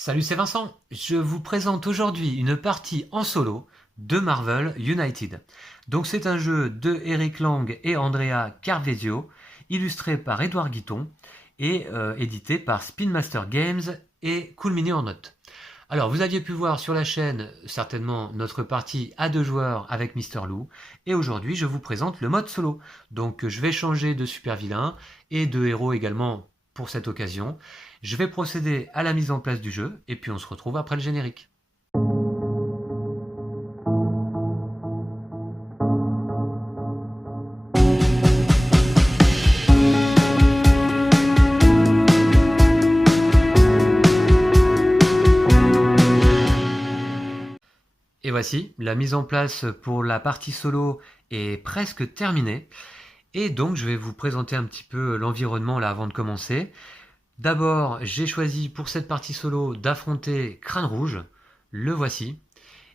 Salut, c'est Vincent. Je vous présente aujourd'hui une partie en solo de Marvel United. Donc c'est un jeu de Eric Lang et Andrea Carvezio, illustré par Edouard Guiton et édité par Spin Master Games et Cool Mini or Not. Alors vous aviez pu voir sur la chaîne certainement notre partie à deux joueurs avec Mister Lou, et aujourd'hui je vous présente le mode solo. Donc je vais changer de super vilain et de héros également pour cette occasion. Je vais procéder à la mise en place du jeu et puis on se retrouve après le générique. Et voici, la mise en place pour la partie solo est presque terminée. Et donc je vais vous présenter un petit peu l'environnement là avant de commencer. D'abord, j'ai choisi pour cette partie solo d'affronter Crâne Rouge. Le voici.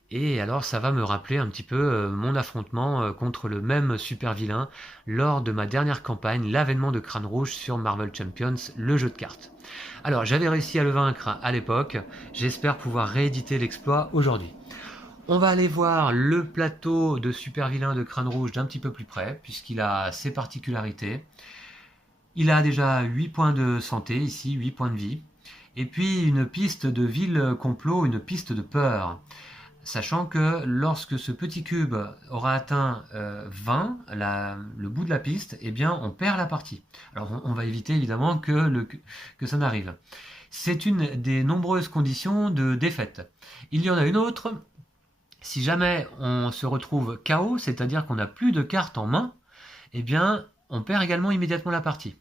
Et alors ça va me rappeler un petit peu mon affrontement contre le même super vilain lors de ma dernière campagne, l'avènement de Crâne Rouge sur Marvel Champions, le jeu de cartes. Alors j'avais réussi à le vaincre à l'époque, j'espère pouvoir rééditer l'exploit aujourd'hui. On va aller voir le plateau de super vilain de Crâne Rouge d'un petit peu plus près, puisqu'il a ses particularités. Il a déjà 8 points de santé ici, 8 points de vie. Et puis une piste de ville complot, une piste de peur. Sachant que lorsque ce petit cube aura atteint 20, le bout de la piste, eh bien on perd la partie. Alors on va éviter évidemment que ça n'arrive. C'est une des nombreuses conditions de défaite. Il y en a une autre, si jamais on se retrouve KO, c'est-à-dire qu'on n'a plus de cartes en main, eh bien on perd également immédiatement la partie.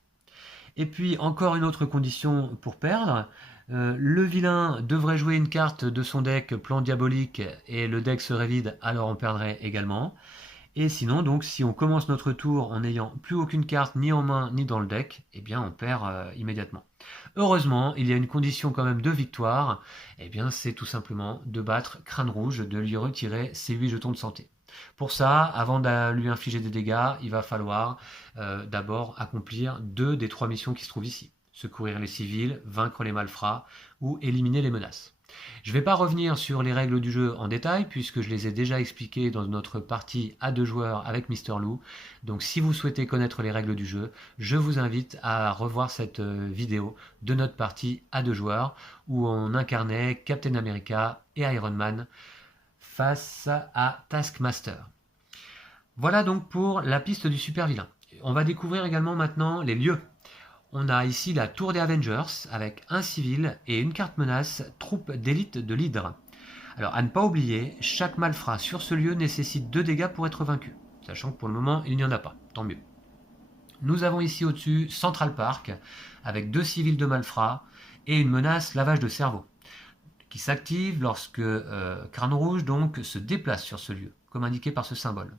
Et puis encore une autre condition pour perdre, le vilain devrait jouer une carte de son deck plan diabolique et le deck serait vide, alors on perdrait également. Et sinon, donc, si on commence notre tour en n'ayant plus aucune carte ni en main ni dans le deck, eh bien on perd immédiatement. Heureusement, il y a une condition quand même de victoire, eh bien c'est tout simplement de battre Crâne Rouge, de lui retirer ses 8 jetons de santé. Pour ça, avant de lui infliger des dégâts, il va falloir d'abord accomplir 2 des 3 missions qui se trouvent ici. Secourir les civils, vaincre les malfrats ou éliminer les menaces. Je ne vais pas revenir sur les règles du jeu en détail puisque je les ai déjà expliquées dans notre partie à deux joueurs avec Mister Lou. Donc si vous souhaitez connaître les règles du jeu, je vous invite à revoir cette vidéo de notre partie à deux joueurs où on incarnait Captain America et Iron Man face à Taskmaster. Voilà donc pour la piste du super vilain. On va découvrir également maintenant les lieux. On a ici la tour des Avengers avec un civil et une carte menace, troupe d'élite de l'Hydre. Alors à ne pas oublier, chaque malfrat sur ce lieu nécessite 2 dégâts pour être vaincu, sachant que pour le moment il n'y en a pas, tant mieux. Nous avons ici au-dessus Central Park avec 2 civils de malfrats et une menace lavage de cerveau qui s'active lorsque Crâne Rouge donc se déplace sur ce lieu, comme indiqué par ce symbole.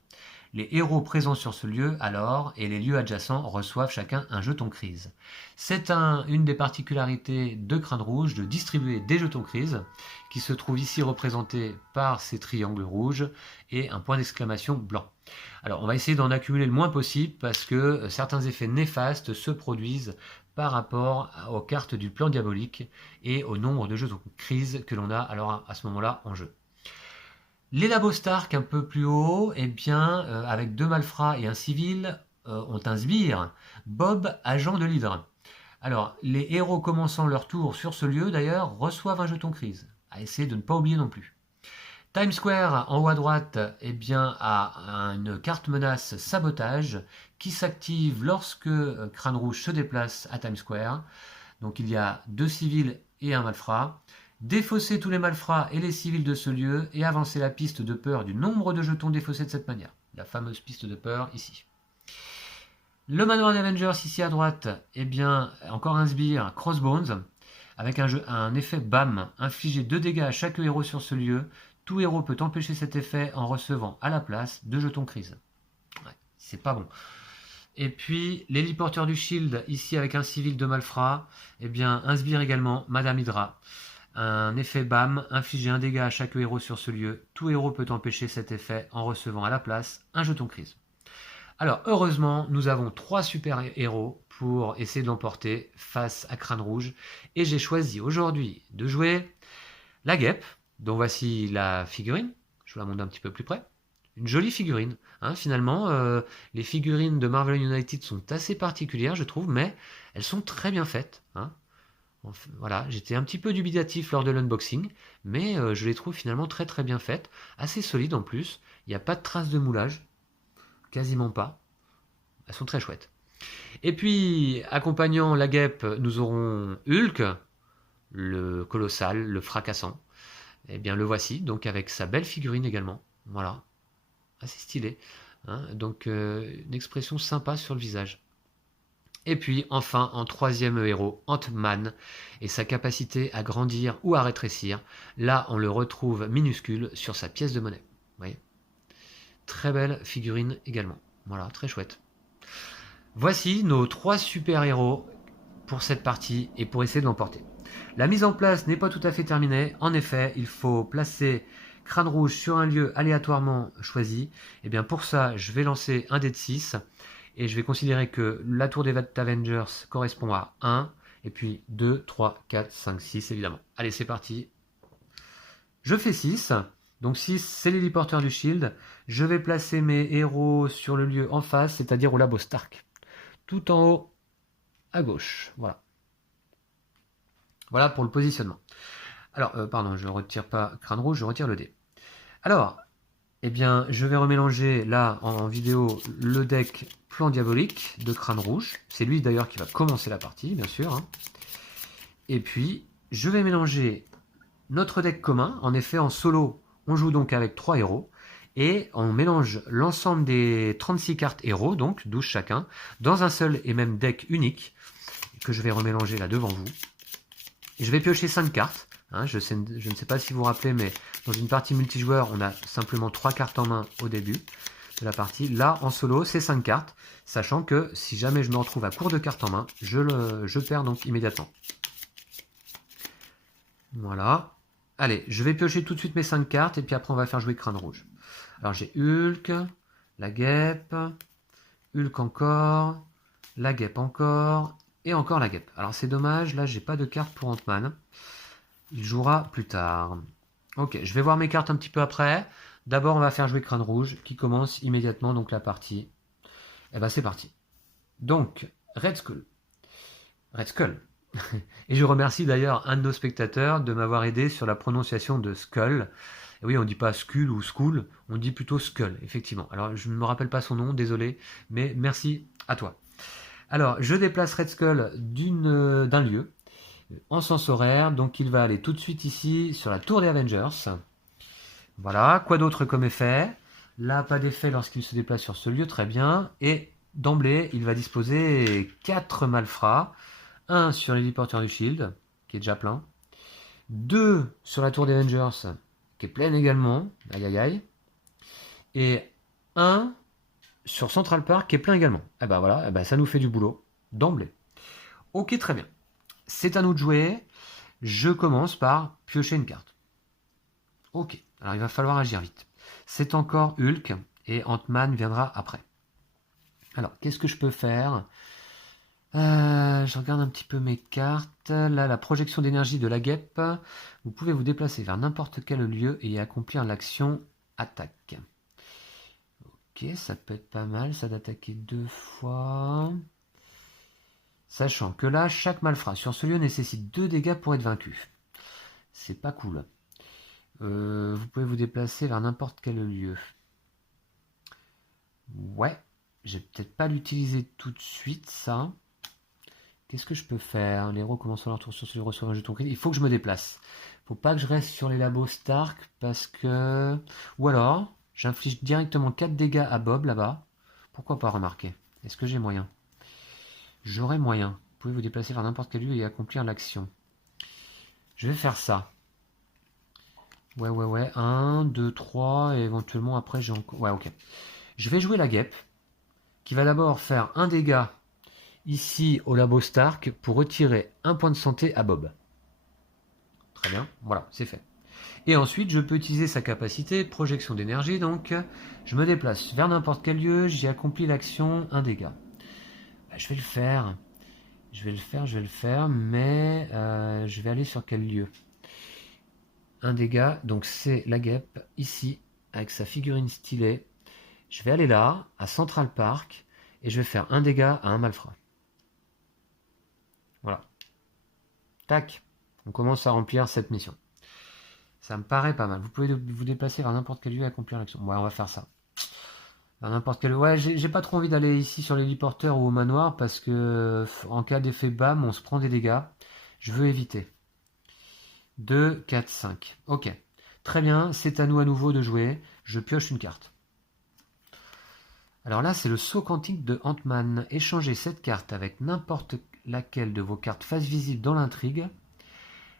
Les héros présents sur ce lieu alors et les lieux adjacents reçoivent chacun un jeton crise. C'est une des particularités de Crâne Rouge de distribuer des jetons crise qui se trouvent ici représentés par ces triangles rouges et un point d'exclamation blanc. Alors on va essayer d'en accumuler le moins possible parce que certains effets néfastes se produisent par rapport aux cartes du plan diabolique et au nombre de jetons crise que l'on a alors à ce moment-là en jeu. Les labos Stark un peu plus haut, eh bien, avec 2 malfrats et un civil, ont un sbire, Bob, agent de l'Hydre. Alors, les héros commençant leur tour sur ce lieu, d'ailleurs, reçoivent un jeton crise, à essayer de ne pas oublier non plus. Times Square, en haut à droite, eh bien, a une carte menace sabotage qui s'active lorsque Crâne Rouge se déplace à Times Square. Donc il y a 2 civils et un malfrat. Défausser tous les malfrats et les civils de ce lieu et avancer la piste de peur du nombre de jetons défaussés de cette manière. La fameuse piste de peur ici. Le manoir d'Avengers ici à droite, eh bien, encore un sbire, Crossbones, avec un effet BAM, infliger 2 dégâts à chaque héros sur ce lieu. Tout héros peut empêcher cet effet en recevant à la place 2 jetons crise. Ouais, c'est pas bon. Et puis, l'héliporteur du Shield, ici avec un civil de malfrat, eh bien, un sbire également, Madame Hydra. Un effet BAM, infliger un dégât à chaque héros sur ce lieu. Tout héros peut empêcher cet effet en recevant à la place un jeton crise. Alors, heureusement, nous avons 3 super héros pour essayer de l'emporter face à Crâne Rouge. Et j'ai choisi aujourd'hui de jouer la guêpe, dont voici la figurine. Je vous la montre un petit peu plus près. Une jolie figurine. Hein, finalement, les figurines de Marvel United sont assez particulières, je trouve, mais elles sont très bien faites. Hein. Enfin, voilà, j'étais un petit peu dubitatif lors de l'unboxing, mais je les trouve finalement très très bien faites, assez solides en plus. Il n'y a pas de traces de moulage, quasiment pas. Elles sont très chouettes. Et puis, accompagnant la guêpe, nous aurons Hulk, le colossal, le fracassant. Eh bien, le voici, donc avec sa belle figurine également. Voilà, assez stylé. Hein, donc, une expression sympa sur le visage. Et puis, enfin, en troisième héros, Ant-Man et sa capacité à grandir ou à rétrécir. Là, on le retrouve minuscule sur sa pièce de monnaie. Vous voyez ? Très belle figurine également. Voilà, très chouette. Voici nos 3 super-héros pour cette partie et pour essayer de l'emporter. La mise en place n'est pas tout à fait terminée. En effet, il faut placer Crâne Rouge sur un lieu aléatoirement choisi. Et bien pour ça, je vais lancer un dé de 6 et je vais considérer que la tour des Avengers correspond à 1 et puis 2, 3, 4, 5, 6 évidemment. Allez, c'est parti. Je fais 6. Donc 6, c'est l'héliporteur du Shield. Je vais placer mes héros sur le lieu en face, c'est-à-dire au labo Stark. Tout en haut, à gauche. Voilà. Voilà pour le positionnement. Alors, pardon, je ne retire pas Crâne Rouge, je retire le dé. Alors, eh bien, je vais remélanger là en vidéo le deck Plan Diabolique de Crâne Rouge. C'est lui d'ailleurs qui va commencer la partie, bien sûr. Hein. Et puis, je vais mélanger notre deck commun. En effet, en solo, on joue donc avec 3 héros. Et on mélange l'ensemble des 36 cartes héros, donc 12 chacun, dans un seul et même deck unique, que je vais remélanger là devant vous. Et je vais piocher 5 cartes. Hein, je ne sais pas si vous vous rappelez, mais dans une partie multijoueur, on a simplement 3 cartes en main au début de la partie. Là, en solo, c'est 5 cartes, sachant que si jamais je me retrouve à court de cartes en main, je perds donc immédiatement. Voilà. Allez, je vais piocher tout de suite mes 5 cartes, et puis après on va faire jouer Crâne Rouge. Alors j'ai Hulk, la guêpe, Hulk encore, la guêpe encore, et encore la guêpe. Alors c'est dommage, là j'ai pas de carte pour Ant-Man. Il jouera plus tard. Ok, je vais voir mes cartes un petit peu après. D'abord on va faire jouer Crâne Rouge, qui commence immédiatement donc la partie. Et ben c'est parti. Donc, Red Skull. Red Skull. Et je remercie d'ailleurs un de nos spectateurs de m'avoir aidé sur la prononciation de Skull. Et oui, on ne dit pas Skull ou School, on dit plutôt Skull, effectivement. Alors, je ne me rappelle pas son nom, désolé, mais merci à toi. Alors, je déplace Red Skull d'un lieu, en sens horaire, donc il va aller tout de suite ici, sur la tour des Avengers. Voilà, quoi d'autre comme effet? Là, pas d'effet lorsqu'il se déplace sur ce lieu, très bien. Et d'emblée, il va disposer 4 malfrats. 1 sur l'héliporteur du Shield, qui est déjà plein. 2 sur la tour des Avengers, qui est pleine également. Aïe aïe aïe. Et 1 sur Central Park, qui est plein également. Et ben voilà, ça nous fait du boulot d'emblée. Ok, très bien. C'est à nous de jouer. Je commence par piocher une carte. Ok, alors il va falloir agir vite. C'est encore Hulk, et Ant-Man viendra après. Alors, qu'est-ce que je peux faire ? Je regarde un petit peu mes cartes. Là, la projection d'énergie de la guêpe. Vous pouvez vous déplacer vers n'importe quel lieu et accomplir l'action attaque. Ok, ça peut être pas mal, ça d'attaquer 2 fois. Sachant que là, chaque malfrat sur ce lieu nécessite 2 dégâts pour être vaincu. C'est pas cool. Vous pouvez vous déplacer vers n'importe quel lieu. Ouais, je vais peut-être pas l'utiliser tout de suite, ça. Qu'est-ce que je peux faire? Les héros commencent leur tour sur ce lieu, reçoivent un jeton critique. Il faut que je me déplace. Faut pas que je reste sur les labos Stark parce que... Ou alors, j'inflige directement 4 dégâts à Bob là-bas. Pourquoi pas, remarquer? Est-ce que j'ai moyen? J'aurai moyen. Vous pouvez vous déplacer vers n'importe quel lieu et accomplir l'action. Je vais faire ça. Ouais. 1, 2, 3, et éventuellement après j'ai encore... Ouais, ok. Je vais jouer la guêpe, qui va d'abord faire un dégât ici au labo Stark pour retirer un point de santé à Bob. Très bien, voilà, c'est fait. Et ensuite, je peux utiliser sa capacité, projection d'énergie, donc je me déplace vers n'importe quel lieu, j'y accomplis l'action, un dégât. Je vais le faire. Je vais le faire, mais je vais aller sur quel lieu? Un dégât, donc c'est la guêpe, ici, avec sa figurine stylée. Je vais aller là, à Central Park, et je vais faire un dégât à un malfrat. Voilà. Tac. On commence à remplir cette mission. Ça me paraît pas mal. Vous pouvez vous déplacer vers n'importe quel lieu et accomplir l'action. Ouais, on va faire ça. Vers n'importe quel... Ouais, j'ai pas trop envie d'aller ici sur l'héliporteur ou au manoir parce que en cas d'effet BAM, on se prend des dégâts. Je veux éviter. 2, 4, 5. Ok. Très bien, c'est à nous à nouveau de jouer. Je pioche une carte. Alors là, c'est le saut quantique de Ant-Man. Échangez cette carte avec n'importe laquelle de vos cartes face visible dans l'intrigue.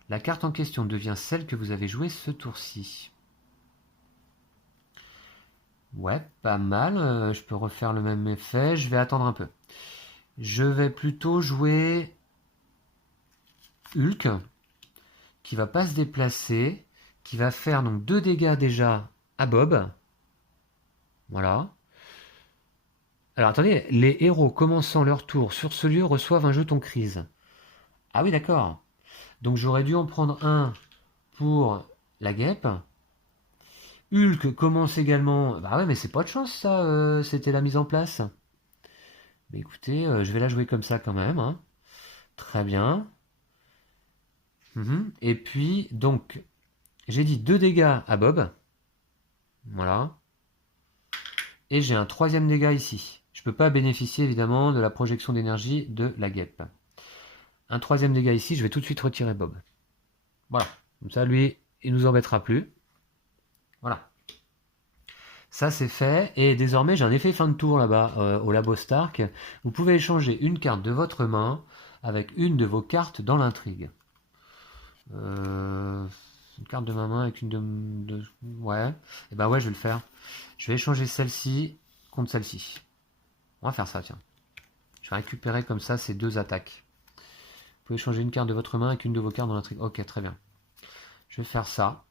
La carte en question devient celle que vous avez jouée ce tour-ci. Ouais, pas mal. Je peux refaire le même effet. Je vais attendre un peu. Je vais plutôt jouer Hulk, qui va pas se déplacer, qui va faire donc 2 dégâts déjà à Bob. Voilà. Alors attendez, les héros commençant leur tour sur ce lieu reçoivent un jeton crise. Ah oui, d'accord. Donc j'aurais dû en prendre un pour la guêpe. Hulk commence également. Bah ouais, mais c'est pas de chance ça, c'était la mise en place. Mais écoutez, je vais la jouer comme ça quand même, hein. Très bien. Et puis, donc, j'ai dit 2 dégâts à Bob. Voilà. Et j'ai un 3e dégât ici. Je ne peux pas bénéficier évidemment de la projection d'énergie de la guêpe. Un 3e dégât ici, je vais tout de suite retirer Bob. Voilà. Comme ça, lui, il nous embêtera plus. Voilà. Ça, c'est fait. Et désormais, j'ai un effet fin de tour là-bas au Labo Stark. Vous pouvez échanger une carte de votre main avec une de vos cartes dans l'intrigue. Une carte de ma main avec une de... Ouais. Et bah ouais, je vais le faire. Je vais échanger celle-ci contre celle-ci. On va faire ça, tiens. Je vais récupérer comme ça ces 2 attaques. Vous pouvez changer une carte de votre main avec une de vos cartes dans l'intrigue. Ok, très bien. Je vais faire ça.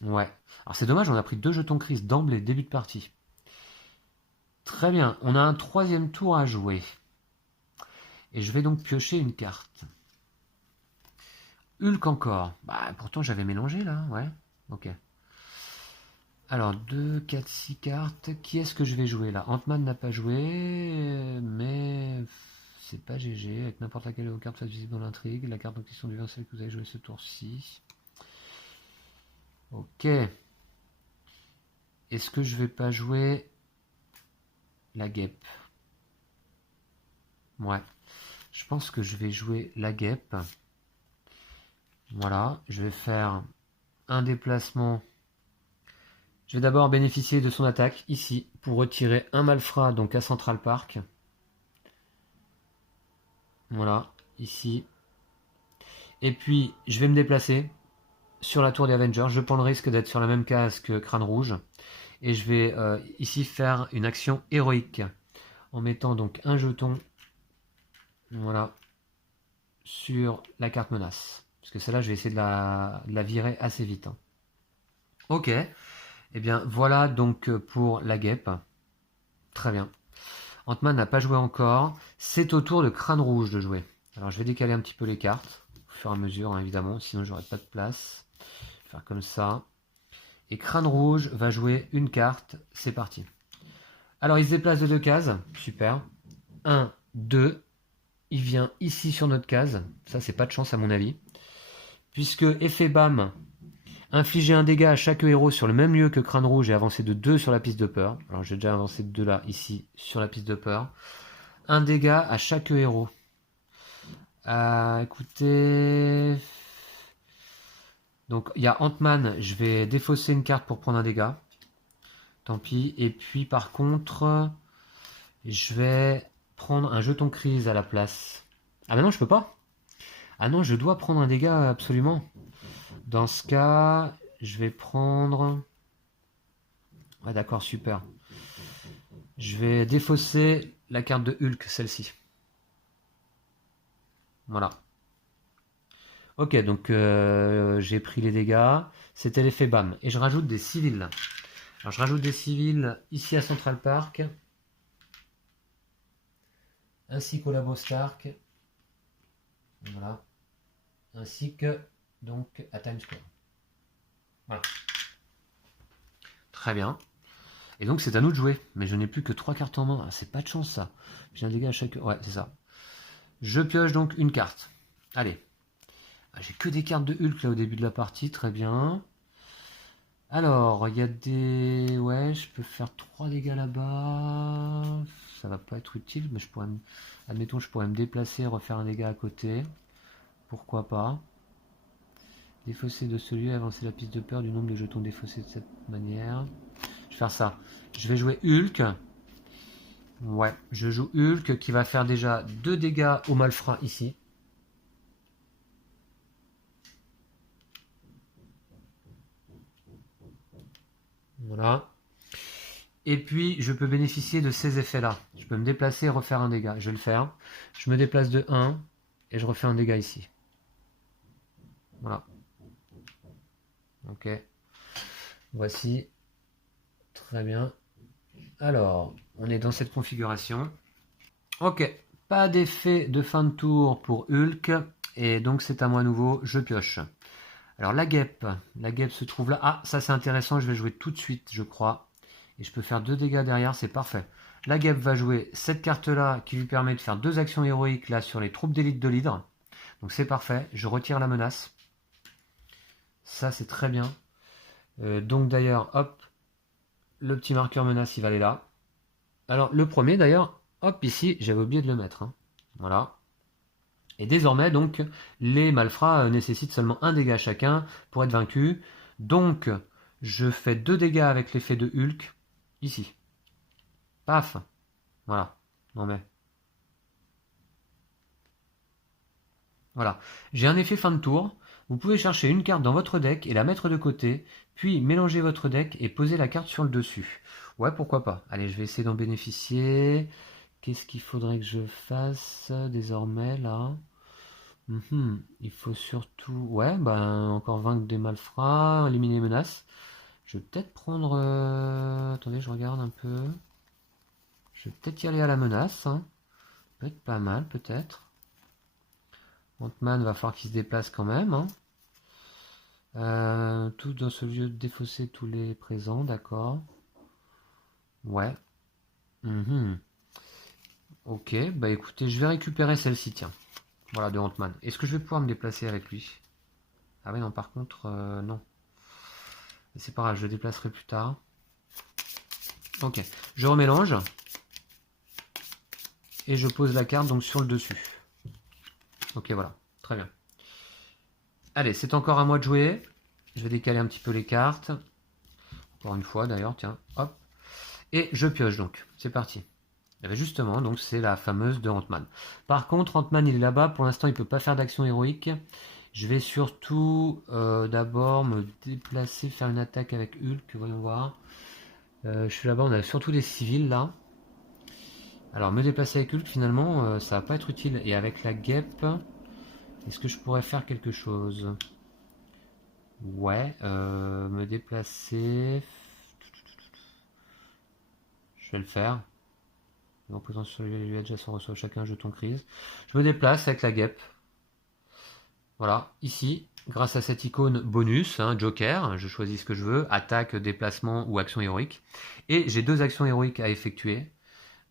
Ouais. Alors c'est dommage, on a pris 2 jetons crise d'emblée, début de partie. Très bien, on a un 3e tour à jouer. Et je vais donc piocher une carte. Hulk encore. Bah pourtant j'avais mélangé là, ouais. Ok. Alors 2, 4, 6 cartes. Qui est-ce que je vais jouer là? Ant-Man n'a pas joué, mais c'est pas GG. Avec n'importe laquelle carte face visible dans l'intrigue. La carte en question devient celle que vous avez jouée ce tour-ci. Ok. Est-ce que je vais pas jouer la guêpe? Ouais. Je pense que je vais jouer la guêpe. Voilà. Je vais faire un déplacement. Je vais d'abord bénéficier de son attaque ici pour retirer un malfrat donc à Central Park. Voilà, ici. Et puis je vais me déplacer sur la tour des Avengers. Je prends le risque d'être sur la même case que Crâne Rouge. Et je vais ici faire une action héroïque en mettant donc un jeton, voilà, sur la carte menace. Parce que celle-là, je vais essayer de la virer assez vite, hein. Ok. Eh bien, voilà donc pour la guêpe. Très bien. Ant-Man n'a pas joué encore. C'est au tour de Crâne Rouge de jouer. Alors, je vais décaler un petit peu les cartes, au fur et à mesure, hein, évidemment, sinon j'aurai pas de place. Je vais faire comme ça. Et Crâne Rouge va jouer une carte. C'est parti. Alors, il se déplace de 2 cases. Super. 1, 2. Il vient ici sur notre case. Ça, c'est pas de chance à mon avis. Puisque effet BAM, infliger un dégât à chaque héros sur le même lieu que Crâne Rouge et avancer de 2 sur la piste de peur. Alors j'ai déjà avancé de 2 là, ici, sur la piste de peur. Un dégât à chaque héros. Écoutez... Donc il y a Ant-Man, je vais défausser une carte pour prendre un dégât. Tant pis. Et puis par contre, je vais prendre un jeton crise à la place. Ah mais non, je peux pas. Ah non, je dois prendre un dégât absolument. Dans ce cas, je vais prendre... Ouais, d'accord, super. Je vais défausser la carte de Hulk, celle-ci. Voilà. Ok, donc j'ai pris les dégâts. C'était l'effet BAM. Et je rajoute des civils. Alors je rajoute des civils ici à Central Park. ainsi qu'au Labo Stark. Voilà. Ainsi que donc à Times Square. Voilà. Très bien. Et donc c'est à nous de jouer. Mais je n'ai plus que 3 cartes en main. Ah, c'est pas de chance ça. J'ai un dégât à chaque... Ouais, c'est ça. Je pioche donc une carte. Allez. Ah, j'ai que des cartes de Hulk là au début de la partie. Très bien. Alors, il y a des... Ouais, je peux faire 3 dégâts là-bas. Ça va pas être utile, mais je pourrais... Admettons, je pourrais me déplacer et refaire un dégât à côté. Pourquoi pas. Défausser de ce lieu, avancer la piste de peur du nombre de jetons défaussés de cette manière. Je vais faire ça. Je vais jouer Hulk. Ouais, je joue Hulk qui va faire déjà 2 dégâts au malfrat ici. Voilà. Et puis, je peux bénéficier de ces effets-là. Je peux me déplacer et refaire un dégât. Je vais le faire. Je me déplace de 1 et je refais un dégât ici. Voilà. Ok. Voici. Très bien. Alors, on est dans cette configuration. Ok. Pas d'effet de fin de tour pour Hulk. Et donc, c'est à moi à nouveau. Je pioche. Alors, la guêpe. La guêpe se trouve là. Ah, ça c'est intéressant. Je vais jouer tout de suite, je crois. Et je peux faire 2 dégâts derrière. C'est parfait. La guêpe va jouer cette carte-là qui lui permet de faire 2 actions héroïques là sur les troupes d'élite de l'Hydre. Donc, c'est parfait. Je retire la menace. Ça, c'est très bien. Donc, d'ailleurs, hop. Le petit marqueur menace, il va aller là. Alors, le premier, d'ailleurs, hop, ici, j'avais oublié de le mettre. Hein. Voilà. Et désormais, donc, les malfrats nécessitent seulement un dégât chacun pour être vaincus. Donc, je fais 2 dégâts avec l'effet de Hulk, ici. Paf. Voilà. Non mais... Voilà. J'ai un effet fin de tour. Vous pouvez chercher une carte dans votre deck et la mettre de côté, puis mélanger votre deck et poser la carte sur le dessus. Ouais, pourquoi pas. Allez, je vais essayer d'en bénéficier. Qu'est-ce qu'il faudrait que je fasse désormais, là? Il faut surtout... Ouais, ben, encore vaincre des malfrats, éliminer les menaces. Je vais peut-être prendre... Attendez, je regarde un peu. Je vais peut-être y aller à la menace. Hein. Peut être pas mal, peut-être. Ant-Man va falloir qu'il se déplace quand même. Hein. Tout dans ce lieu, défausser tous les présents, d'accord. Ouais. Ok, bah écoutez, je vais récupérer celle-ci, tiens. Voilà, de Ant-Man. Est-ce que je vais pouvoir me déplacer avec lui? Ah oui, non, par contre, non. C'est pas grave, je le déplacerai plus tard. Ok, je remélange. Et je pose la carte donc sur le dessus. Ok, voilà, très bien. Allez, c'est encore à moi de jouer. Je vais décaler un petit peu les cartes. Encore une fois d'ailleurs, tiens, hop. Et je pioche donc, c'est parti. Et bien justement, donc c'est la fameuse de Ant-Man. Par contre, Ant-Man il est là-bas, pour l'instant il ne peut pas faire d'action héroïque. Je vais surtout d'abord me déplacer, faire une attaque avec Hulk, voyons voir. Je suis là-bas, on a surtout des civils là. Alors me déplacer avec Hulk finalement, ça va pas être utile. Et avec la guêpe, est-ce que je pourrais faire quelque chose? Ouais, me déplacer. Je vais le faire. En posant sur lui adjacent reçoit chacun un jeton crise. Je me déplace avec la guêpe. Voilà, ici, grâce à cette icône bonus, hein, Joker, je choisis ce que je veux, attaque, déplacement ou action héroïque. Et j'ai 2 actions héroïques à effectuer.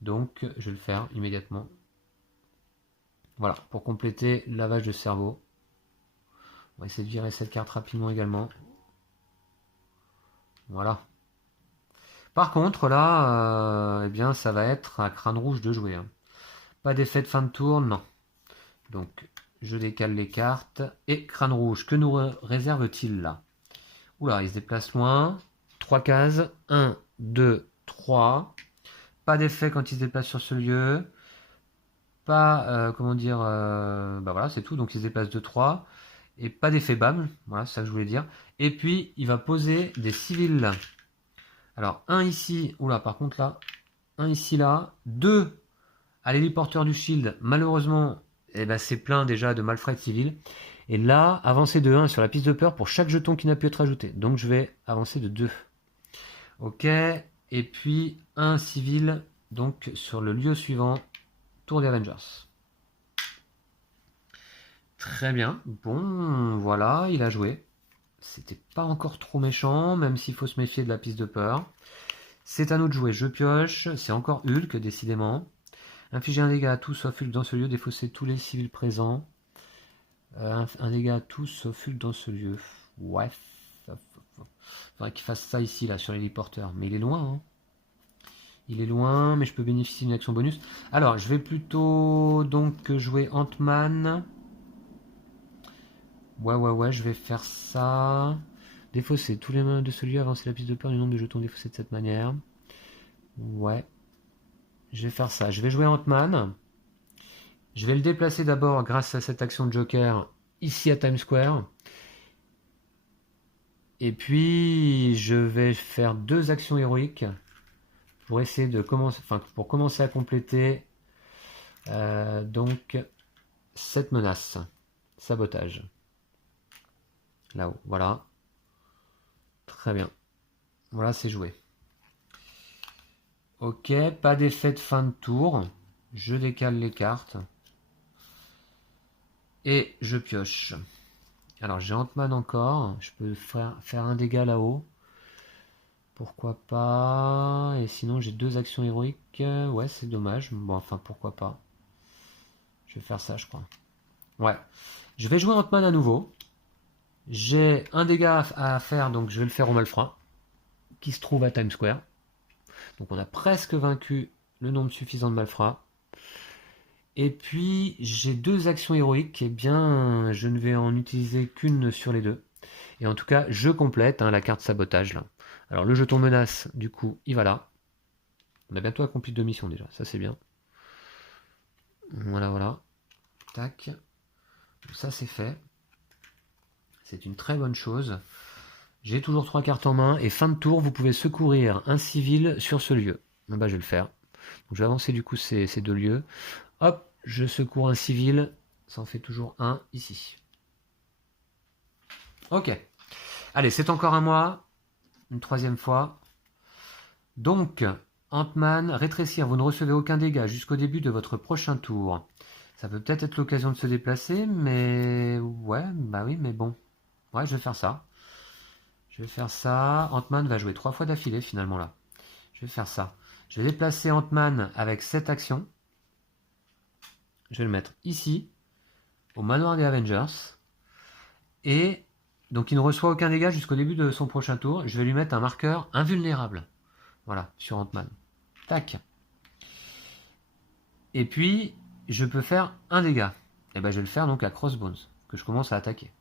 Donc, je vais le faire immédiatement. Voilà, pour compléter le lavage de cerveau. On va essayer de virer cette carte rapidement également. Voilà. Par contre, là, eh bien, ça va être à crâne rouge de jouer. Hein. Pas d'effet de fin de tour, non. Donc, je décale les cartes. Et crâne rouge, que nous réserve-t-il là? Oula, il se déplace loin. 3 cases. 1, 2, 3. Pas d'effet quand il se déplace sur ce lieu. Pas, comment dire, bah voilà, c'est tout. Donc, il se déplace de 3. Et pas d'effet BAM. Voilà, c'est ça que je voulais dire. Et puis, il va poser des civils. Alors, un ici. Oula, par contre, là. Un ici, là. 2 à l'héliporteur du shield. Malheureusement, eh ben, c'est plein déjà de malfrats civils. Et là, avancer de 1 sur la piste de peur pour chaque jeton qui n'a pu être ajouté. Donc, je vais avancer de 2. Ok. Et puis, un civil, donc, sur le lieu suivant. tour des Avengers. Très bien. Bon, voilà, il a joué. C'était pas encore trop méchant, même s'il faut se méfier de la piste de peur. C'est à nous de jouer. Je pioche. C'est encore Hulk, décidément. Infliger un dégât à tous sauf Hulk dans ce lieu. Défausser tous les civils présents. Un dégât à tous sauf Hulk dans ce lieu. Ouais. Faudrait qu'il fasse ça ici, là, sur l'héliporteur. Mais il est loin, hein. Il est loin, mais je peux bénéficier d'une action bonus. Alors, je vais plutôt donc jouer Ant-Man. Ouais, je vais faire ça. Défausser tous les mains de ce lieu, avancer la piste de peur du nombre de jetons défaussés de cette manière. Ouais. Je vais faire ça. Je vais jouer Ant-Man. Je vais le déplacer d'abord grâce à cette action de Joker ici à Times Square. Et puis, je vais faire 2 actions héroïques pour essayer de commencer, pour commencer à compléter donc cette menace. Sabotage. Là-haut, voilà. Très bien. Voilà, c'est joué. Ok, pas d'effet de fin de tour. Je décale les cartes. Et je pioche. Alors, j'ai Ant-Man encore. Je peux faire un dégât là-haut. Pourquoi pas. Et sinon, j'ai 2 actions héroïques. Ouais, c'est dommage. Bon, enfin, pourquoi pas. Je vais faire ça, je crois. Ouais. Je vais jouer Ant-Man à nouveau. J'ai un dégât à faire, donc je vais le faire au malfrat, qui se trouve à Times Square. Donc on a presque vaincu le nombre suffisant de malfrats. Et puis j'ai 2 actions héroïques, et bien je ne vais en utiliser qu'une sur les 2. Et en tout cas, je complète la carte sabotage là. Alors le jeton menace, du coup, il va là. On a bientôt accompli 2 missions déjà, ça c'est bien. Voilà. Tac. Ça c'est fait. C'est une très bonne chose. J'ai toujours 3 cartes en main et fin de tour, vous pouvez secourir un civil sur ce lieu. Ah bah, je vais le faire. Donc, je vais avancer du coup ces 2 lieux. Hop, je secours un civil. Ça en fait toujours un ici. Ok. Allez, c'est encore à moi. Une 3e fois. Donc, Ant-Man, rétrécir. Vous ne recevez aucun dégât jusqu'au début de votre prochain tour. Ça peut peut-être être l'occasion de se déplacer, mais... Ouais, bah oui, mais bon. Ouais, je vais faire ça. Je vais faire ça. Ant-Man va jouer 3 fois d'affilée finalement là. Je vais faire ça. Je vais déplacer Ant-Man avec cette action. Je vais le mettre ici, au manoir des Avengers. Et donc il ne reçoit aucun dégât jusqu'au début de son prochain tour. Je vais lui mettre un marqueur invulnérable. Voilà, sur Ant-Man. Tac. Et puis, je peux faire un dégât. Et ben je vais le faire donc à Crossbones, que je commence à attaquer.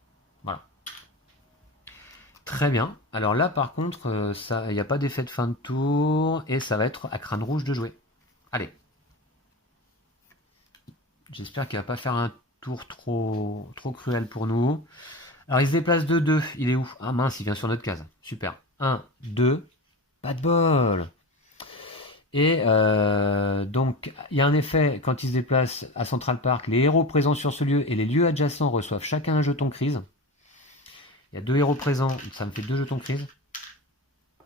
Voilà. Très bien. Alors là, par contre, il n'y a pas d'effet de fin de tour et ça va être à crâne rouge de jouer. Allez. J'espère qu'il va pas faire un tour trop cruel pour nous. Alors il se déplace de 2. Il est où? Ah mince, il vient sur notre case. Super. 1, 2. Pas de bol. Et donc, il y a un effet quand il se déplace à Central Park. Les héros présents sur ce lieu et les lieux adjacents reçoivent chacun un jeton crise. Il y a 2 héros présents, ça me fait 2 jetons crise.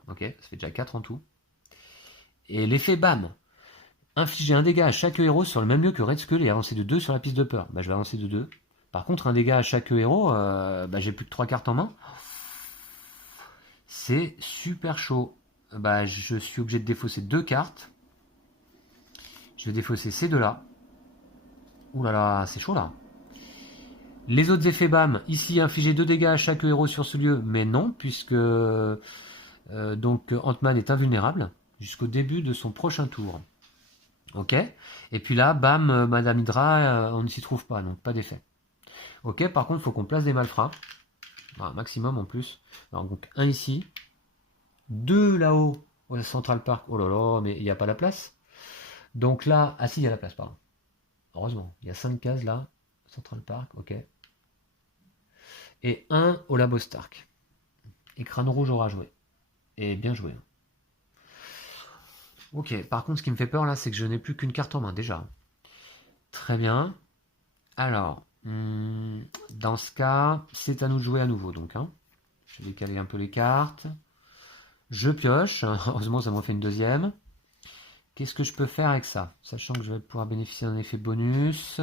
Ok, ça fait déjà 4 en tout. Et l'effet BAM. Infliger un dégât à chaque héros sur le même lieu que Red Skull et avancer de 2 sur la piste de peur. Bah, je vais avancer de 2. Par contre, un dégât à chaque héros, j'ai plus que 3 cartes en main. C'est super chaud. Bah, je suis obligé de défausser 2 cartes. Je vais défausser ces 2-là. Ouh là là, c'est chaud là. Les autres effets BAM, ici, infliger 2 dégâts à chaque héros sur ce lieu, mais non, puisque donc Ant-Man est invulnérable jusqu'au début de son prochain tour. Ok. Et puis là, bam, Madame Hydra, on ne s'y trouve pas, donc pas d'effet. Ok, par contre, il faut qu'on place des malfrats. Un maximum en plus. Alors, donc, un ici. 2 là-haut, au Central Park. Oh là là, mais il n'y a pas la place. Donc là, ah si, il y a la place, pardon. Heureusement, il y a 5 cases là. Central Park, ok. Et 1 au Labo Stark. Et Crâne Rouge aura joué. Et bien joué. Ok, par contre, ce qui me fait peur là, c'est que je n'ai plus qu'une carte en main déjà. Très bien. Alors, dans ce cas, c'est à nous de jouer à nouveau donc. Je vais décaler un peu les cartes. Je pioche. Heureusement, ça m'en fait une 2e. qu'est-ce que je peux faire avec ça? Sachant que je vais pouvoir bénéficier d'un effet bonus.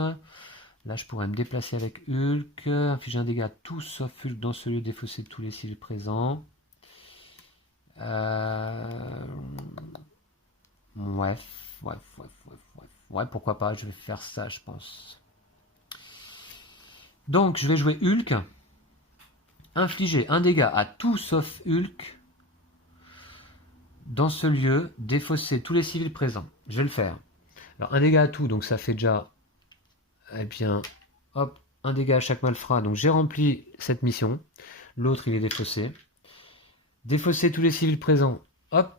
Là, je pourrais me déplacer avec Hulk, infliger un dégât à tout sauf Hulk dans ce lieu, défausser tous les civils présents. Ouais, pourquoi pas, je vais faire ça, je pense. Donc, je vais jouer Hulk. Infliger un dégât à tout sauf Hulk dans ce lieu, défausser tous les civils présents. Je vais le faire. Alors, un dégât à tout, donc ça fait déjà... Eh bien, hop, un dégât à chaque malfrat. Donc, j'ai rempli cette mission. L'autre, il est défaussé. Défausser tous les civils présents. Hop.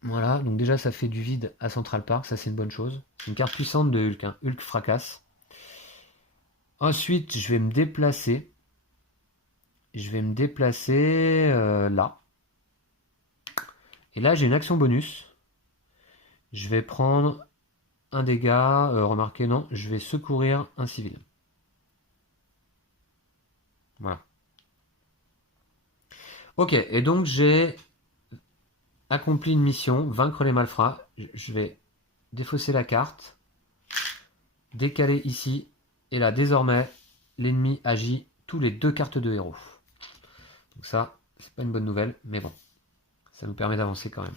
Voilà, donc déjà, ça fait du vide à Central Park. Ça, c'est une bonne chose. Une carte puissante de Hulk. Hein. Hulk fracasse. Ensuite, je vais me déplacer. Là. Et là, j'ai une action bonus. Je vais prendre un dégât. Remarquez, non, je vais secourir un civil. Voilà. Ok, et donc j'ai accompli une mission, vaincre les malfrats. Je vais défausser la carte, décaler ici, et là, désormais, l'ennemi agit tous les 2 cartes de héros. Donc ça, c'est pas une bonne nouvelle, mais bon, ça nous permet d'avancer quand même.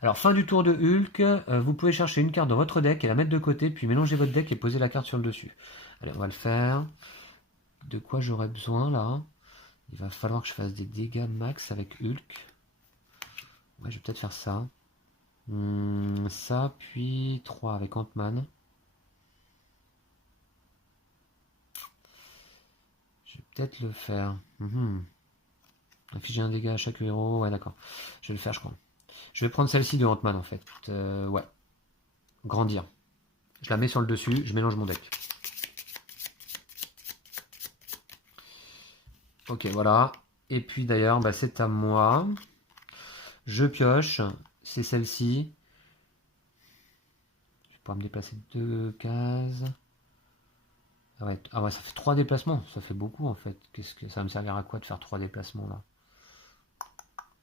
Alors, fin du tour de Hulk, vous pouvez chercher une carte dans votre deck et la mettre de côté, puis mélanger votre deck et poser la carte sur le dessus. Allez, on va le faire. De quoi j'aurais besoin, là? Il va falloir que je fasse des dégâts max avec Hulk. Ouais, je vais peut-être faire ça. Ça, puis 3 avec Ant-Man. Je vais peut-être le faire. Infliger un dégât à chaque héros. Ouais, d'accord. Je vais le faire, je crois. Je vais prendre celle-ci de Ant-Man, en fait. Ouais. Grandir. Je la mets sur le dessus. Je mélange mon deck. Ok, voilà. Et puis, d'ailleurs, bah, c'est à moi. Je pioche. C'est celle-ci. Je vais pouvoir me déplacer 2 cases. Ah ouais, ça fait 3 déplacements. Ça fait beaucoup, en fait. Qu'est-ce que ça va me servir à quoi de faire 3 déplacements, là?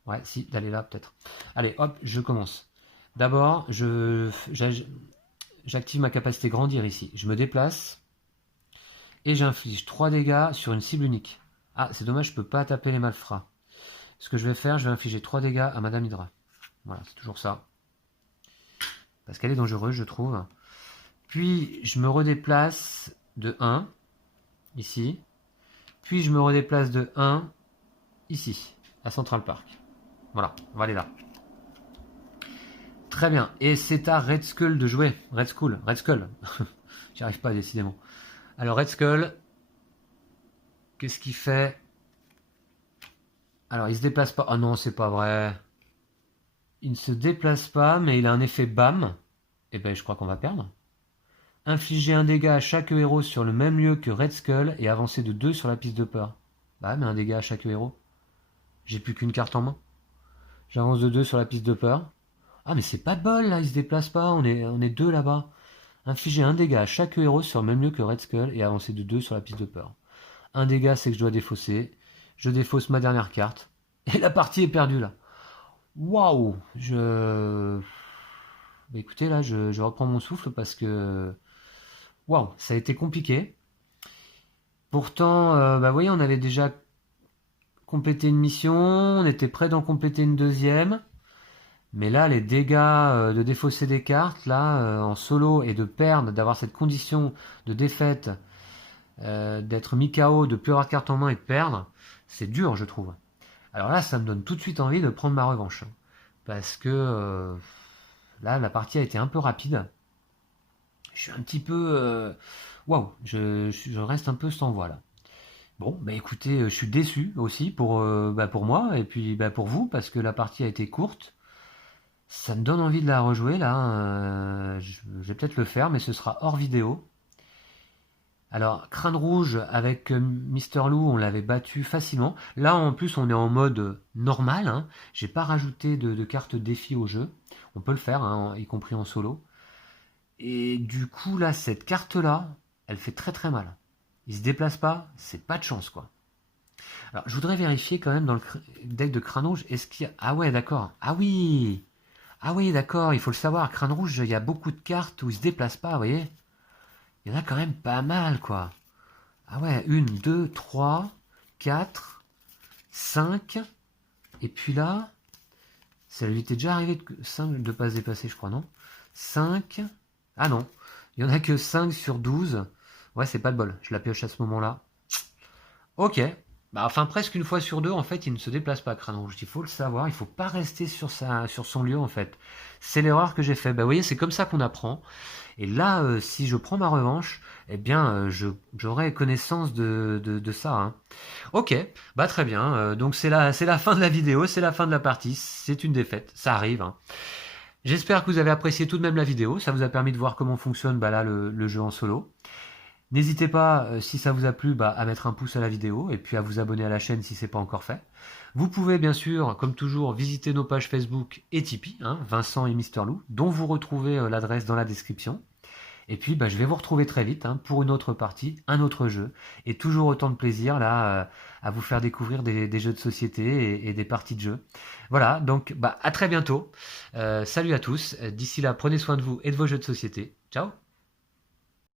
Ouais, si, d'aller là, peut-être. Allez, hop, je commence. D'abord, j'active ma capacité grandir ici. Je me déplace. Et j'inflige 3 dégâts sur une cible unique. Ah, c'est dommage, je peux pas taper les malfrats. Ce que je vais faire, je vais infliger 3 dégâts à Madame Hydra. Voilà, c'est toujours ça. Parce qu'elle est dangereuse, je trouve. Puis, je me redéplace de 1, ici. Puis, je me redéplace de 1, ici, à Central Park. Voilà, on va aller là. Très bien. Et c'est à Red Skull de jouer. Red Skull. J'y arrive pas, décidément. Alors, Red Skull, qu'est-ce qu'il fait? Alors, il se déplace pas. Ah non, c'est pas vrai. Il ne se déplace pas, mais il a un effet BAM. Et ben, je crois qu'on va perdre. Infliger un dégât à chaque héros sur le même lieu que Red Skull et avancer de 2 sur la piste de peur. Bah, mais un dégât à chaque héros. J'ai plus qu'une carte en main. J'avance de 2 sur la piste de peur. Ah, mais c'est pas de bol là, il se déplace pas. On est 2 là-bas. Infliger un dégât à chaque héros sur le même lieu que Red Skull et avancer de 2 sur la piste de peur. Un dégât, c'est que je dois défausser. Je défausse ma dernière carte. Et la partie est perdue là. Waouh! Bah, écoutez, là, je reprends mon souffle parce que... Waouh, ça a été compliqué. Pourtant, bah, vous voyez, on avait déjà complété une mission, on était prêt d'en compléter une deuxième. Mais là, les dégâts de défausser des cartes, là, en solo, et de perdre, d'avoir cette condition de défaite, d'être mis KO, de plus avoir de carte en main et de perdre, c'est dur, je trouve. Alors là, ça me donne tout de suite envie de prendre ma revanche. Parce que là, la partie a été un peu rapide. Je suis un petit peu... Waouh, je reste un peu sans voix là. Bon, bah écoutez, je suis déçu aussi pour moi et puis bah, pour vous, parce que la partie a été courte. Ça me donne envie de la rejouer là. Je vais peut-être le faire, mais ce sera hors vidéo. Alors, Crâne Rouge avec Mister Lou, on l'avait battu facilement. Là, en plus, on est en mode normal. Hein. J'ai pas rajouté de carte défi au jeu. On peut le faire, hein, y compris en solo. Et du coup, là, cette carte-là, elle fait très très mal. Il se déplace pas, c'est pas de chance, quoi. Alors, je voudrais vérifier quand même dans le deck de Crâne Rouge, est-ce qu'il y a... Ah ouais, d'accord. Ah oui! Ah oui, d'accord, il faut le savoir, Crâne Rouge, il y a beaucoup de cartes où il se déplace pas, vous voyez. Il y en a quand même pas mal, quoi. Ah ouais, une, deux, trois, quatre, cinq. Et puis là, ça lui était déjà arrivé de 5 de pas se dépasser, je crois, non? 5. Ah non, il y en a que 5 sur 12. Ouais, c'est pas de bol, je la pioche à ce moment-là. Ok. Bah, enfin, presque une fois sur deux, en fait, il ne se déplace pas, Crâne Rouge. Il faut le savoir, il faut pas rester sur son lieu, en fait. C'est l'erreur que j'ai fait. Bah, vous voyez, c'est comme ça qu'on apprend. Et là, si je prends ma revanche, eh bien, j'aurai connaissance de ça, hein. Ok, bah très bien. Donc c'est la fin de la vidéo, c'est la fin de la partie. C'est une défaite, ça arrive, hein. J'espère que vous avez apprécié tout de même la vidéo. Ça vous a permis de voir comment fonctionne bah, là le jeu en solo. N'hésitez pas, si ça vous a plu, bah, à mettre un pouce à la vidéo et puis à vous abonner à la chaîne si ce n'est pas encore fait. Vous pouvez bien sûr, comme toujours, visiter nos pages Facebook et Tipeee, hein, Vincent et Mister Lou, dont vous retrouvez l'adresse dans la description. Et puis, bah, je vais vous retrouver très vite hein, pour une autre partie, un autre jeu. Et toujours autant de plaisir là à vous faire découvrir des jeux de société et des parties de jeu. Voilà, donc bah, à très bientôt. Salut à tous. D'ici là, prenez soin de vous et de vos jeux de société. Ciao!